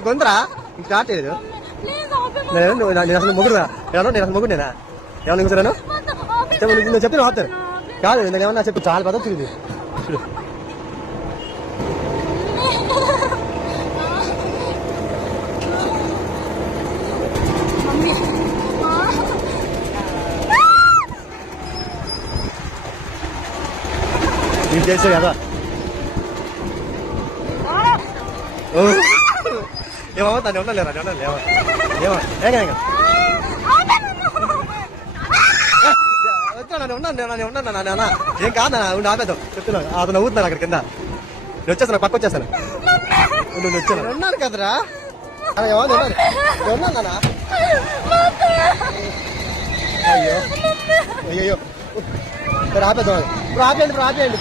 నీకు ఉందిరా నీకు స్టార్ట్ చేయలేదు. నేను అసలు ముగ్గురురా నేను అసలు ముగ్గురు నేనా ఏమన్నా కూర్చోరాను నువ్వు చెప్పి ఆపుతారు కాదు నేను ఏమన్నా చెప్పి చాలా పదం చూడు చూడు నీకు చేసావు కదా ఏమో దాన్ని ఉండలేరా ఏమో ఏమో ఏం కాదు ఉండి ఆపేద్దాం చెప్తున్నా అతను అవుతున్నాను అక్కడ కింద నేను వచ్చేస్తాను పక్క వచ్చేస్తాను నువ్వు వచ్చాను ఉన్నాను కదరా ఉన్నానా అయ్యో అయ్యో ఆపేద్దాం ఇప్పుడు ఆపేయండి